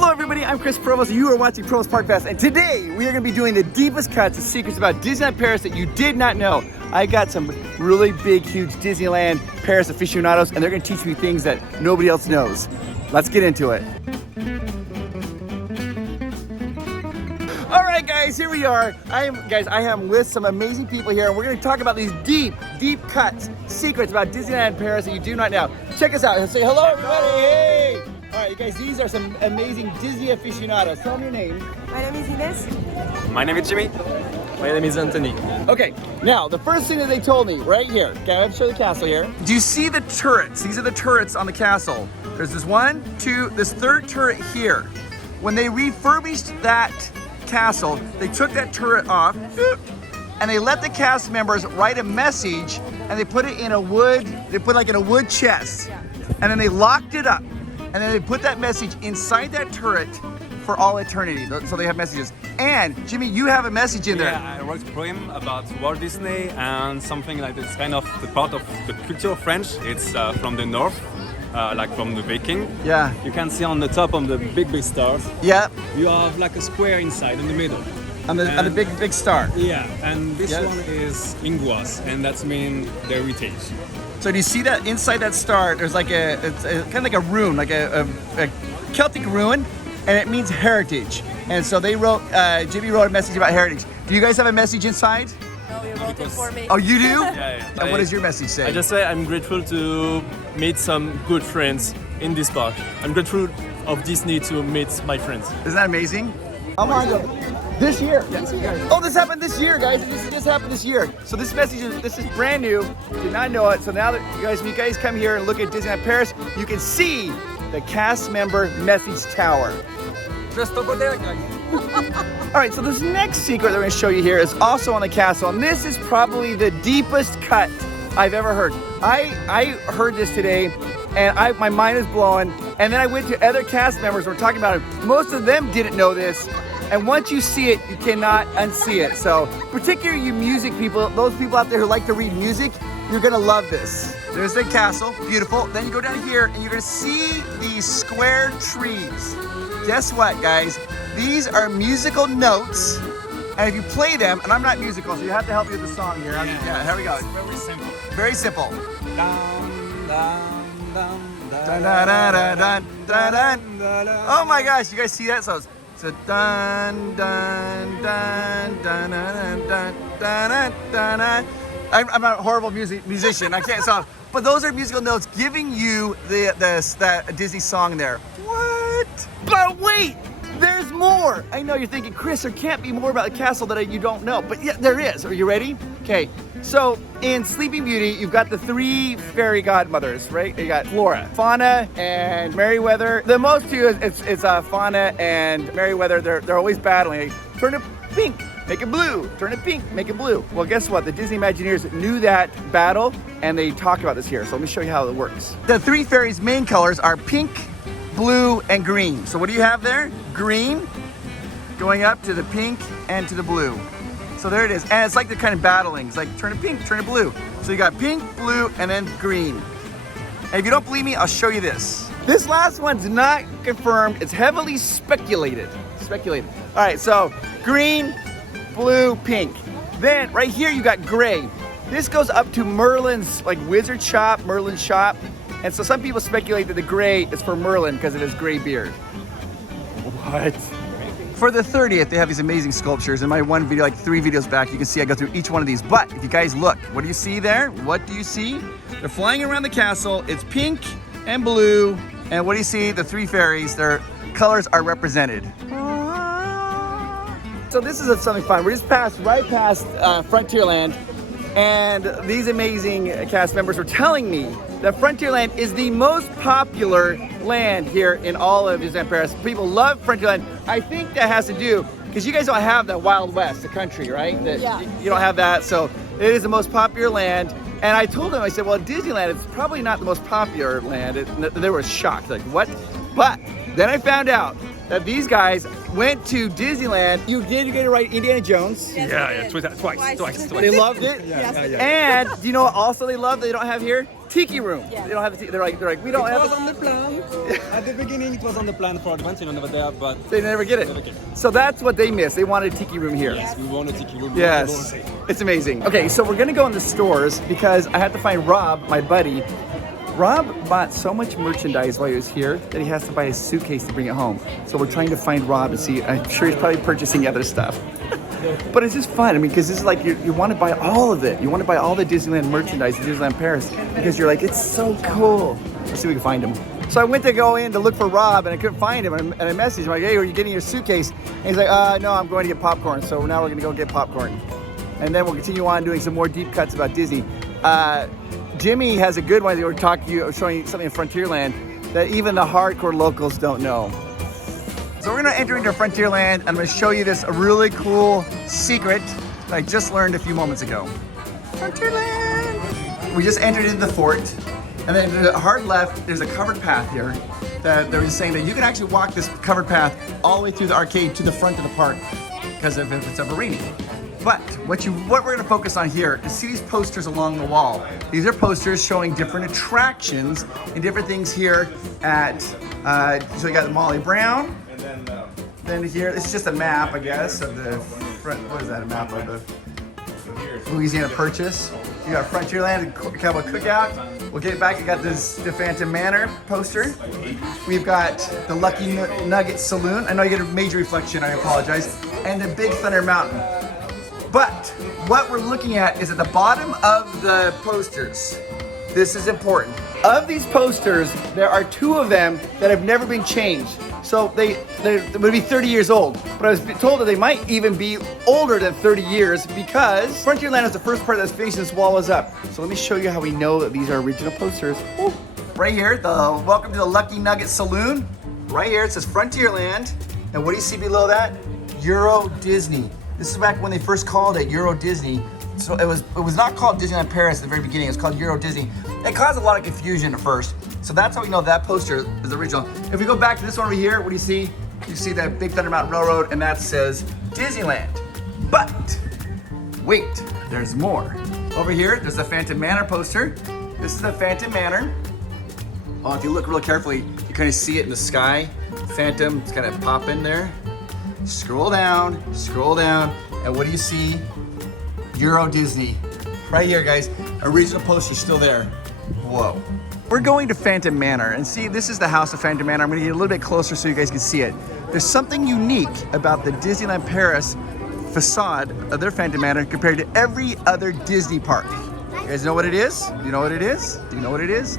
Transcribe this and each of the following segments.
Hello everybody, I'm Chris Provost, and you are watching Provost Park Fest, and today we are going to be doing the deepest cuts and secrets about Disneyland Paris that you did not know. I got some really big, huge Disneyland Paris aficionados, and they're going to teach me things that nobody else knows. Let's get into it. All right guys, here we are. I am with some amazing people here, and we're going to talk about these deep cuts, secrets about Disneyland Paris that you do not know. Check us out. Say hello everybody. Hey! All right, you guys, these are some amazing Disney aficionados. Tell me your name. My name is Ines. My name is Jimmy. My name is Anthony. Okay, now the first thing that they told me right here. Okay, I'm show the castle here. Do you see the turrets? These are the turrets on the castle. There's this one, two, this third turret here. When they refurbished that castle, they took that turret off and they let the cast members write a message, and they put it in a wood. They put it like in a wood chest, and then they locked it up. And then they put that message inside that turret for all eternity. So they have messages. And Jimmy, you have a message in there. Yeah, I wrote a poem about Walt Disney and something like it's kind of the part of the culture of French. It's from the north, like from the Viking. Yeah. You can see on the top of the big stars. Yeah. You have like a square inside in the middle. On the big star. Yeah, and this one is Ingwas, and that's mean the heritage. So do you see that inside that star? There's like it's kind of like a rune, like a Celtic rune, and it means heritage. And so they wrote, Jimmy wrote a message about heritage. Do you guys have a message inside? No, you wrote it for me. Oh, you do? Yeah. And what does your message say? I just say I'm grateful to meet some good friends in this park. I'm grateful of Disney to meet my friends. Isn't that amazing? How long ago? This year. Oh, this happened this year, guys. This happened this year. So this message is brand new. Did not know it. So now that when you guys come here and look at Disneyland Paris, you can see the cast member message tower. Just over there, guys. All right, so this next secret that we're going to show you here is also on the castle, and this is probably the deepest cut I've ever heard. I heard this today, and my mind is blowing. And then I went to other cast members who were talking about it. Most of them didn't know this. And once you see it, you cannot unsee it. So, particularly you music people, those people out there who like to read music, you're gonna love this. There's the castle, beautiful. Then you go down here and you're gonna see these square trees. Guess what, guys? These are musical notes. And if you play them, and I'm not musical, so you have to help me with the song here. Yeah, here we go. It's very simple. Very simple. Dun, dun, dun, Dun, dun, dun, dun, dun, dun. Oh my gosh, you guys see that? So it's dun dun dun dun dun dun dun dun. I'm a horrible musician. I can't. So, but those are musical notes giving you that Disney song there. What? But wait, there's more. I know you're thinking, Chris, there can't be more about the castle that you don't know. But yeah, there is. Are you ready? Okay. So in Sleeping Beauty, you've got the three fairy godmothers, right? You got Flora, Fauna, and Merryweather. The most two is Fauna and Merryweather. They're always battling. Turn it pink, make it blue. Turn it pink, make it blue. Well, guess what? The Disney Imagineers knew that battle, and they talk about this here. So let me show you how it works. The three fairies' main colors are pink, blue, and green. So what do you have there? Green, going up to the pink and to the blue. So there it is, and it's like they're kind of battling. It's like turn it pink, turn it blue. So you got pink, blue, and then green. And if you don't believe me, I'll show you this. This last one's not confirmed. It's heavily speculated. All right, so green, blue, pink. Then right here you got gray. This goes up to Merlin's like wizard shop, Merlin's shop. And so some people speculate that the gray is for Merlin because of his gray beard. What? For the 30th, they have these amazing sculptures. In my one video, like 3 videos back, you can see I go through each one of these. But if you guys look, what do you see there? What do you see? They're flying around the castle. It's pink and blue. And what do you see? The three fairies, their colors are represented. So this is something fun. We're just right past Frontierland. And these amazing cast members were telling me that Frontierland is the most popular land here in all of Disneyland Paris. People love Frontierland. I think that has to do, because you guys don't have the Wild West, the country, right? You don't have that, so it is the most popular land. And I told them, I said, well, Disneyland, it's probably not the most popular land. They were shocked, like, what? But then I found out that these guys went to Disneyland. You get to write Indiana Jones. Yes, Twice. They loved it. Yes. And do you know what also they love that they don't have here? tiki room. Yeah. They don't have the they're like we don't It have was on the plan. At the beginning, it was on the plan for Adventureland over there, but they never get it. Never get it. So that's what they miss. They wanted a tiki room here. Yes. we want a tiki room. Yes, it's amazing. Okay, so we're gonna go in the stores because I had to find Rob, my buddy. Rob bought so much merchandise while he was here that he has to buy a suitcase to bring it home. So we're trying to find Rob and see. I'm sure he's probably purchasing other stuff. But it's just fun. I mean, because this is like you want to buy all of it. You want to buy all the Disneyland merchandise in Disneyland Paris because you're like, it's so cool. Let's see if we can find him. So I went to go in to look for Rob and I couldn't find him. And I messaged him like, hey, are you getting your suitcase? And he's like, no, I'm going to get popcorn. So now we're going to go get popcorn. And then we'll continue on doing some more deep cuts about Disney. Jimmy has a good one that we're showing you something in Frontierland that even the hardcore locals don't know. So we're gonna enter into Frontierland. I'm gonna show you this really cool secret that I just learned a few moments ago. Frontierland! We just entered into the fort, and then to the hard left, there's a covered path here that they're just saying that you can actually walk this covered path all the way through the arcade to the front of the park because if it's ever raining. But what we're gonna focus on here is see these posters along the wall. These are posters showing different attractions and different things here at, so you got Molly Brown. And then here, this is just a map, I guess, of the front, what is that, a map of the Louisiana Purchase. You got Frontierland, Cowboy Cookout. We'll get back, you got the Phantom Manor poster. We've got the Lucky Nugget Saloon. I know you get a major reflection, I apologize. And the Big Thunder Mountain. But what we're looking at is at the bottom of the posters. This is important. Of these posters, there are 2 of them that have never been changed. So they would be 30 years old. But I was told that they might even be older than 30 years because Frontierland is the first part that's facing this wall is up. So let me show you how we know that these are original posters. Ooh. Right here, the welcome to the Lucky Nugget Saloon. Right here, it says Frontierland. And what do you see below that? Euro Disney. This is back when they first called it Euro Disney. So it was not called Disneyland Paris at the very beginning. It was called Euro Disney. It caused a lot of confusion at first. So that's how we know that poster is original. If we go back to this one over here, what do you see? You see that Big Thunder Mountain Railroad, and that says Disneyland. But wait, there's more. Over here, there's the Phantom Manor poster. This is the Phantom Manor. Oh, if you look real carefully, you kind of see it in the sky. Phantom, it's kind of popping there. Scroll down, and what do you see? Euro Disney. Right here, guys. Original poster still there. Whoa. We're going to Phantom Manor, and see, this is the house of Phantom Manor. I'm gonna get a little bit closer so you guys can see it. There's something unique about the Disneyland Paris facade of their Phantom Manor compared to every other Disney park. You guys know what it is? Do you know what it is? Do you know what it is?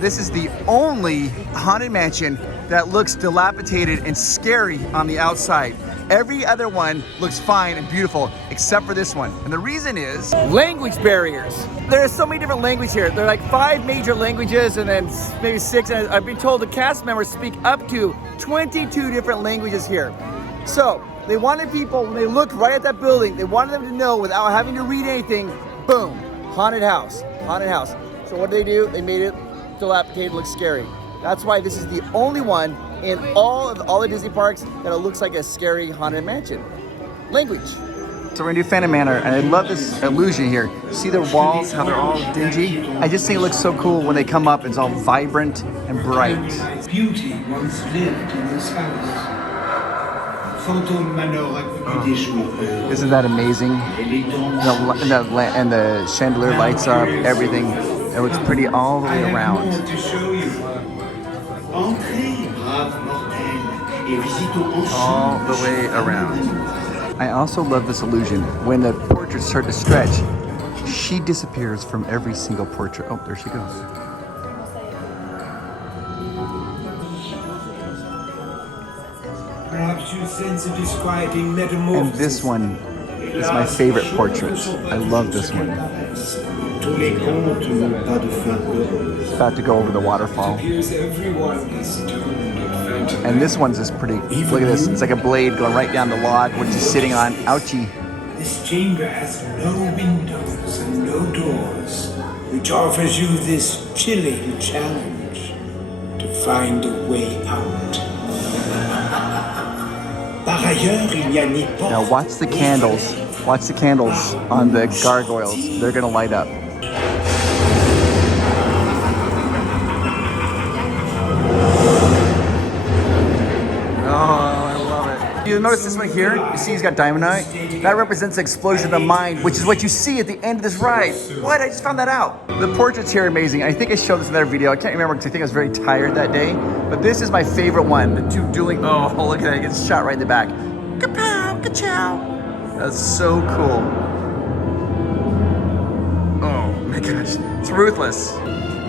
This is the only haunted mansion that looks dilapidated and scary on the outside. Every other one looks fine and beautiful, except for this one. And the reason is language barriers. There are so many different languages here. There are like 5 major languages and then maybe 6. And I've been told the cast members speak up to 22 different languages here. So they wanted people, when they looked right at that building, they wanted them to know without having to read anything, boom, haunted house, haunted house. So what did they do? They made it dilapidated, look scary. That's why this is the only one in all the Disney parks that it looks like a scary haunted mansion. Language. So we're gonna do Phantom Manor, and I love this illusion here. See the walls, how they're all dingy? I just think it looks so cool when they come up, it's all vibrant and bright. Beauty once lived in this house. Fantôme Manor a vu des jours. Isn't that amazing? And the chandelier lights up, everything. It looks pretty all the way around. To show you. Entrez, brave mortel, et visitons All the way around. I also love this illusion. When the portraits start to stretch, she disappears from every single portrait. Oh, there she goes. Perhaps you sense a disquieting metamorphosis. And this one is my favorite portrait. I love this one. It's about to go over the waterfall. And this one's just pretty, look at this, it's like a blade going right down the log, which is sitting on. Ouchie. This chamber has no windows and no doors, which offers you this chilling challenge to find a way out. Par ailleurs, il n'y a ni porte. Now watch the candles on the gargoyles. They're gonna light up. You'll notice this one here. You see he's got diamond eye. That represents the explosion of the mind, which is what you see at the end of this ride. What? I just found that out. The portraits here are amazing. I think I showed this in another video. I can't remember because I think I was very tired that day. But this is my favorite one. The two dueling. Oh, look at that. It gets shot right in the back. Kapow, ka-chow. That's so cool. Oh my gosh. It's ruthless.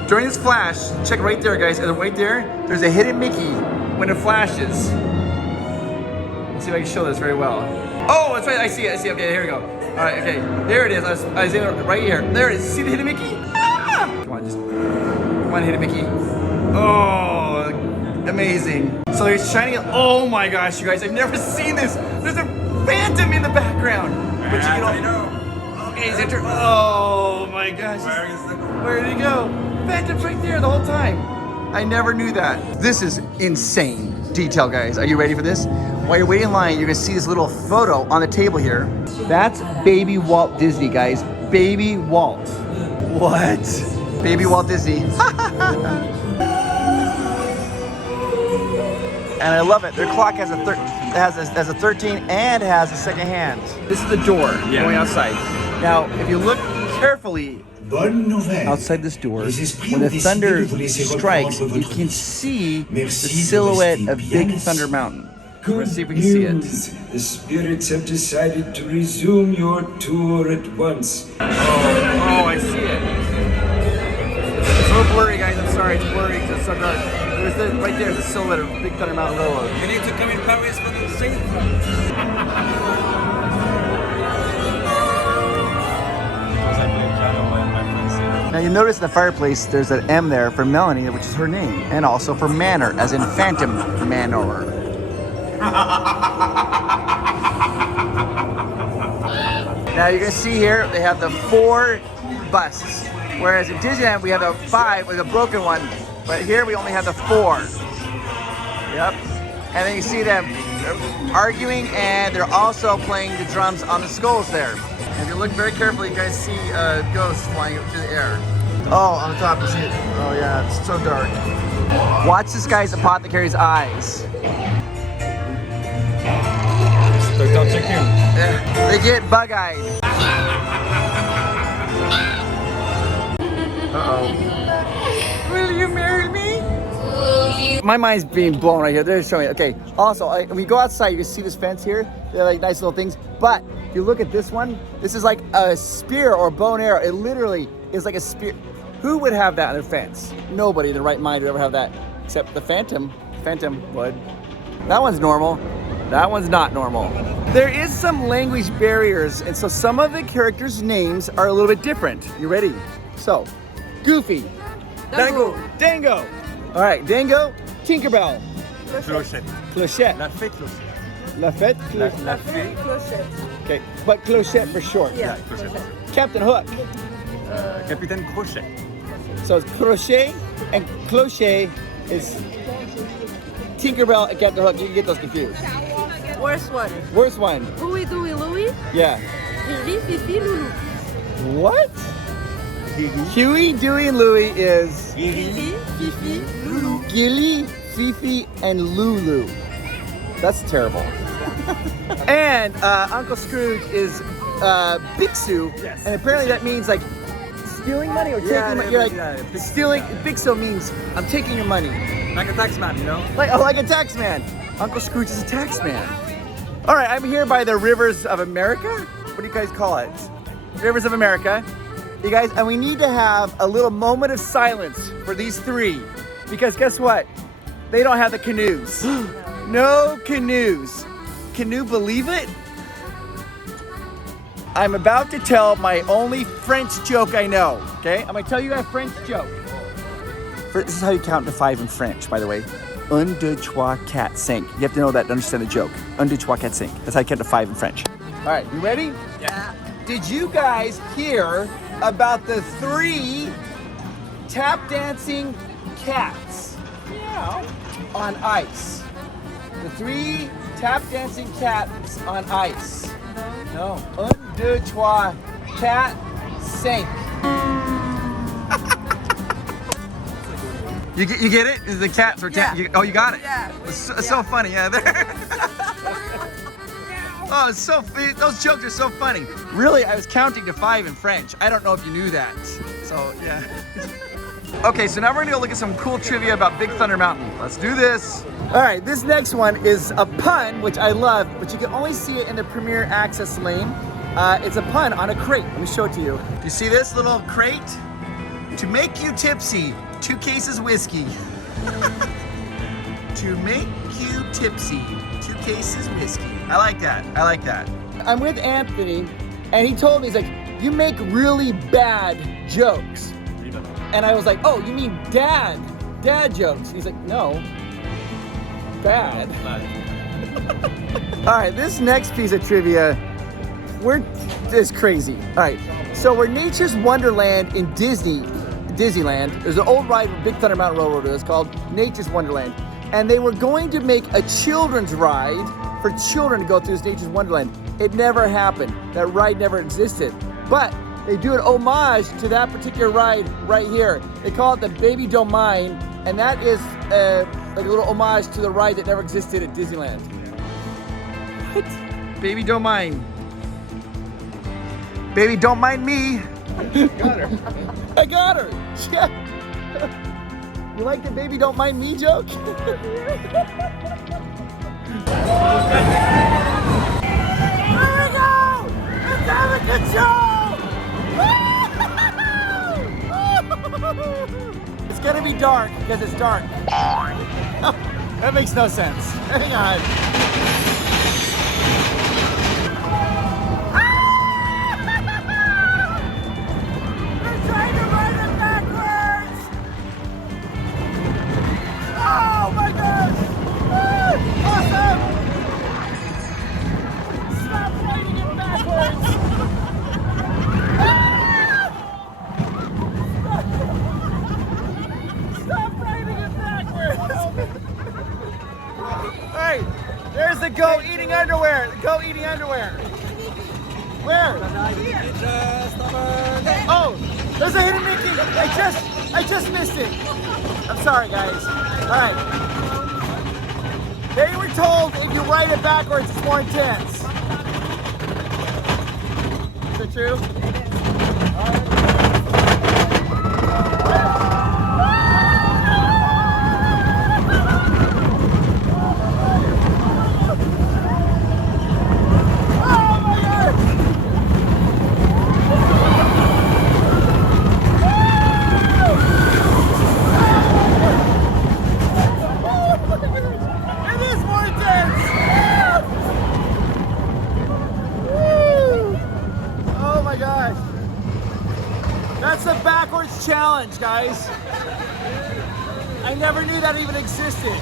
During this flash, check right there, guys. And right there, there's a hidden Mickey when it flashes. Let's see if I can show this very well. Oh, that's right. I see it. Okay, here we go. All right, okay. There it is. I was right here. There it is. See the hidden Mickey? Ah! Come on, hidden Mickey. Oh, amazing. So he's shining it. Oh my gosh, you guys. I've never seen this. There's a phantom in the background. But you know. Okay, he's entered. Oh my gosh. Where did he go? Phantom's right there the whole time. I never knew that. This is insane detail, guys. Are you ready for this? While you're waiting in line, you're gonna see this little photo on the table here. That's baby Walt Disney, guys. Baby Walt. What? Baby Walt Disney. And I love it. Their clock has a 13 and has a second hand. This is the door going outside. Now, if you look carefully, outside this door, when the thunder strikes, you can see the silhouette of Big Thunder Mountain. Let's see if we can see it. The spirits have decided to resume your tour at once. Oh, I see it. It's so blurry, guys. I'm sorry, it's blurry because it's so dark. Right there's the silhouette of Big Thunder Mountain Railroad. You need to come in Paris for the same. Now you notice in the fireplace there's an M there for Melanie, which is her name, and also for Manor, as in Phantom Manor. Now you're gonna see here they have the 4 busts, whereas in Disneyland we have the 5 with a broken one, but here we only have the 4. Yep. And then you see them arguing, and they're also playing the drums on the skulls there. If you look very carefully, you guys see a ghost flying up through the air. Oh, on the top, you see it. Oh yeah, it's so dark. Watch this guy's apothecary's eyes. They get bug-eyed. Uh-oh. Will you marry me? My mind's being blown right here. They're showing it. Okay, also, when you go outside, you can see this fence here. They're like nice little things. But if you look at this one, this is like a spear or a bow and arrow. It literally is like a spear. Who would have that on their fence? Nobody in their right mind would ever have that, except the Phantom. Phantom would. That one's normal. That one's not normal. There is some language barriers, and so some of the characters' names are a little bit different. You ready? So, Goofy. Dango. Dango. All right, Dango. Tinkerbell. Clochette. Clochette. La fête clochette. La fête. La fête Clochette. Okay, but Clochette for short. Yeah. Clochette. Captain Hook. Capitaine Crochet. So it's Crochet and Clochette is Tinkerbell and Captain Hook. You can get those confused. Worst one. Worst one. Louie, Dewey, Louie. Yeah. Riri, Fifi, Lulu. What? Huey, Dewey, and Louie is Riri, Fifi, Lulu. Gilly, Fifi, and Lulu. That's terrible. And Uncle Scrooge is Bixu, Yes. and apparently that means like stealing money or taking money. You're like stealing. Bixu means I'm taking your money. Like a taxman, you know? Like a tax man. Uncle Scrooge is a tax man. All right, I'm here by the Rivers of America. What do you guys call it? Rivers of America. You guys, and we need to have a little moment of silence for these 3, because guess what? They don't have the canoes. No canoes. Can you believe it? I'm about to tell my only French joke I know, okay? I'm gonna tell you a French joke. This is how you count to 5 in French, by the way. 1, 2, 3, 4, 5. You have to know that to understand the joke. 1, 2, 3, 4, 5. That's how you count to 5 in French. All right, you ready? Yeah. Did you guys hear about the 3 tap dancing cats on ice? The 3 tap dancing cats on ice. No. 1, 2, 3, 4, 5. You get it? The cats were Yeah. Oh, you got it? Yeah. It's so funny. Yeah. Oh, it's so those jokes are so funny. Really, I was counting to 5 in French. I don't know if you knew that. So yeah. Okay, so now we're gonna go look at some cool trivia about Big Thunder Mountain. Let's do this. All right, this next one is a pun, which I love, but you can only see it in the Premier Access lane. It's a pun on a crate. Let me show it to you. Do you see this little crate? To make you tipsy, 2 cases whiskey. To make you tipsy, 2 cases whiskey. I like that. I like that. I'm with Anthony, and he told me, he's like, you make really bad jokes. And I was like, oh, you mean dad jokes? He's like, no, bad. All right, this next piece of trivia, is crazy. All right, so we're Nature's Wonderland in Disneyland. There's an old ride with Big Thunder Mountain Railroad. It's called Nature's Wonderland. And they were going to make a children's ride for children to go through this Nature's Wonderland. It never happened. That ride never existed. But they do an homage to that particular ride right here. They call it the Baby Don't Mind, and that is like a little homage to the ride that never existed at Disneyland. What? Baby Don't Mind. Baby Don't Mind Me. Got her. I got her. Yeah. You like the Baby Don't Mind Me joke? Here we go! Let's have a good show! It's gonna be dark because it's dark. Oh, that makes no sense. Hang on. They're trying to ride it backwards. Oh my gosh! Awesome! Stop riding it backwards. Hey, there's the goat eating underwear. The goat eating underwear. Where? Oh, there's a hidden Mickey. I just missed it. I'm sorry, guys. All right. They were told if you write it backwards, it's more intense. Is it true? Challenge, guys. I never knew that even existed.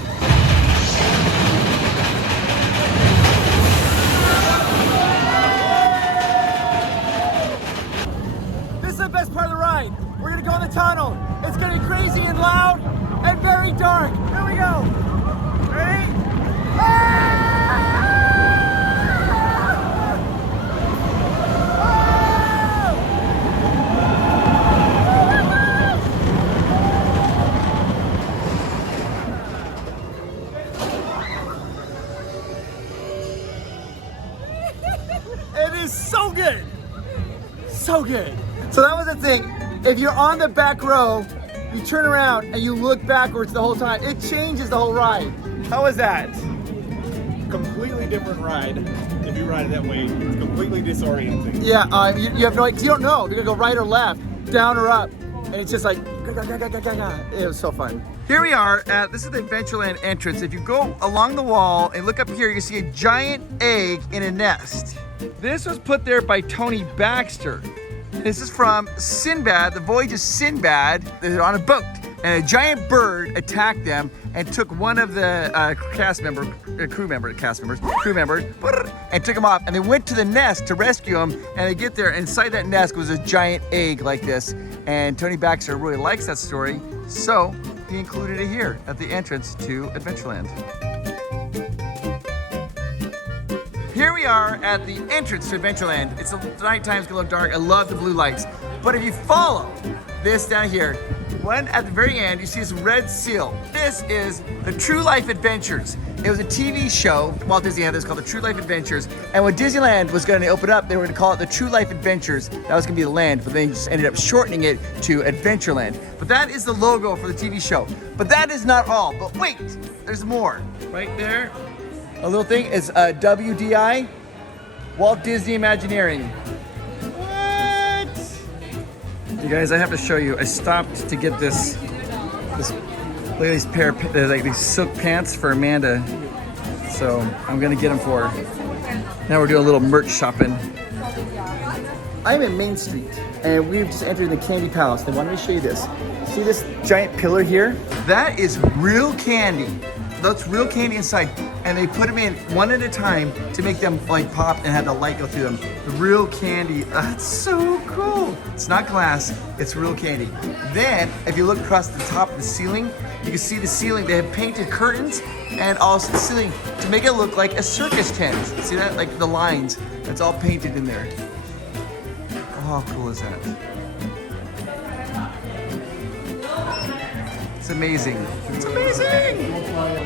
This is the best part of the ride. We're gonna go in the tunnel. It's gonna be crazy and loud and very dark. Here we go. Ready? So good. So that was the thing. If you're on the back row, you turn around and you look backwards the whole time. It changes the whole ride. How was that? Completely different ride. If you ride it that way, it's completely disorienting. Yeah, you have no idea. You don't know. You're gonna go right or left, down or up, and it's just like it was so fun. Here we are at, this is the Adventureland entrance. If you go along the wall and look up here, you can see a giant egg in a nest. This was put there by Tony Baxter. This is from Sinbad, the Voyage of Sinbad. They're on a boat, and a giant bird attacked them and took one of the crew members, and took him off. And they went to the nest to rescue him, and they get there, and inside that nest was a giant egg like this. And Tony Baxter really likes that story, so he included it here at the entrance to Adventureland. Here we are at the entrance to Adventureland. It's the nighttime, it's gonna look dark. I love the blue lights. But if you follow this down here, one at the very end, you see this red seal. This is the True Life Adventures. It was a TV show. Walt Disney had this called the True Life Adventures. And when Disneyland was going to open up, they were going to call it the True Life Adventures. That was going to be the land, but they just ended up shortening it to Adventureland. But that is the logo for the TV show. But that is not all. But wait, there's more. Right there, a little thing is WDI, Walt Disney Imagineering. What? You guys, I have to show you. I stopped to get this look at these pair of like these silk pants for Amanda. So I'm gonna get them for her. Now we're doing a little merch shopping. I'm in Main Street and we've just entered the Candy Palace. They wanted me to show you this. See this giant pillar here? That is real candy. That's real candy inside. And they put them in one at a time to make them like pop and have the light go through them. The real candy, that's so cool. It's not glass, it's real candy. Then, if you look across the top of the ceiling, you can see the ceiling. They have painted curtains and also the ceiling to make it look like a circus tent. See that? Like the lines, it's all painted in there. Oh, how cool is that? It's amazing. It's amazing.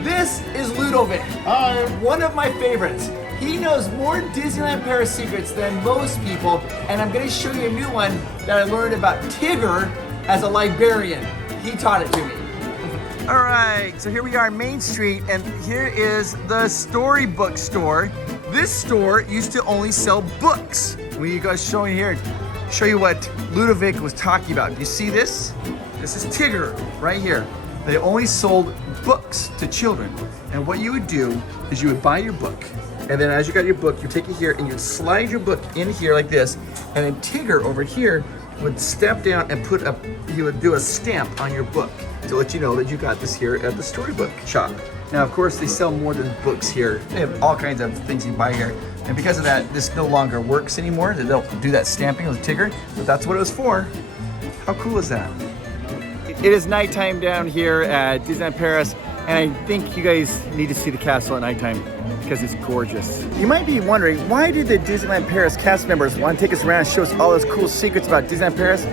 This is Ludovic. One of my favorites. He knows more Disneyland Paris secrets than most people, and I'm going to show you a new one that I learned about Tigger as a librarian. He taught it to me. All right, so here we are on Main Street, and here is the storybook store. This store used to only sell books. We guys show you here, show you what Ludovic was talking about. Do you see this? This is Tigger right here. They only sold books to children. And what you would do is you would buy your book. And then as you got your book, you take it here and you'd slide your book in here like this. And then Tigger over here would step down and he would do a stamp on your book to let you know that you got this here at the storybook shop. Now, of course, they sell more than books here. They have all kinds of things you buy here. And because of that, this no longer works anymore. They don't do that stamping with Tigger, but that's what it was for. How cool is that? It is nighttime down here at Disneyland Paris, and I think you guys need to see the castle at nighttime because it's gorgeous. You might be wondering, why did the Disneyland Paris cast members want to take us around and show us all those cool secrets about Disneyland Paris?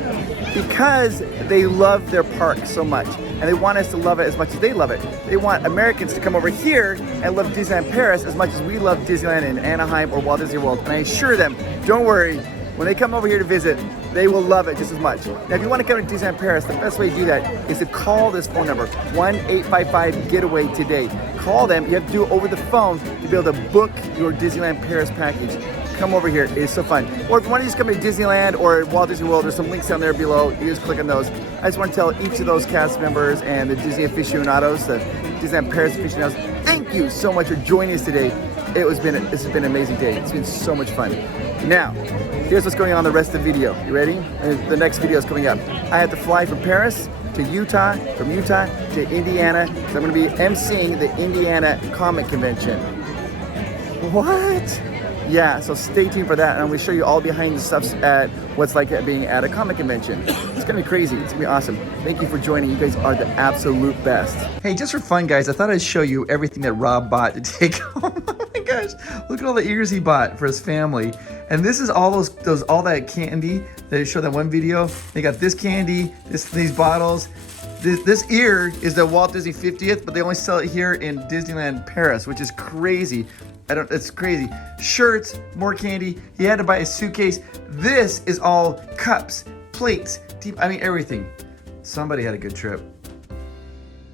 Because they love their park so much, and they want us to love it as much as they love it. They want Americans to come over here and love Disneyland Paris as much as we love Disneyland in Anaheim or Walt Disney World. And I assure them, don't worry, when they come over here to visit, they will love it just as much. Now, if you want to come to Disneyland Paris, the best way to do that is to call this phone number, 1-855-GETAWAY today. Call them. You have to do it over the phone to be able to book your Disneyland Paris package. Come over here. It is so fun. Or if you want to just come to Disneyland or Walt Disney World, there's some links down there below. You just click on those. I just want to tell each of those cast members and the Disney aficionados, the Disneyland Paris aficionados, thank you so much for joining us today. This has been an amazing day. It's been so much fun. Now, here's what's going on the rest of the video. You ready? The next video is coming up. I had to fly from Paris to Utah, from Utah to Indiana, so I'm going to be emceeing the Indiana Comic Convention. What? Yeah, so stay tuned for that, and I'm going to show you all behind the stuff at what's like being at a comic convention. It's going to be crazy. It's going to be awesome. Thank you for joining. You guys are the absolute best. Hey, just for fun, guys, I thought I'd show you everything that Rob bought to take home. Oh my gosh, look at all the ears he bought for his family. And this is all all that candy that I showed that one video. They got this candy, these bottles. This ear is the Walt Disney 50th, but they only sell it here in Disneyland Paris, which is crazy. It's crazy. Shirts, more candy. He had to buy a suitcase. This is all cups, plates, everything. Somebody had a good trip.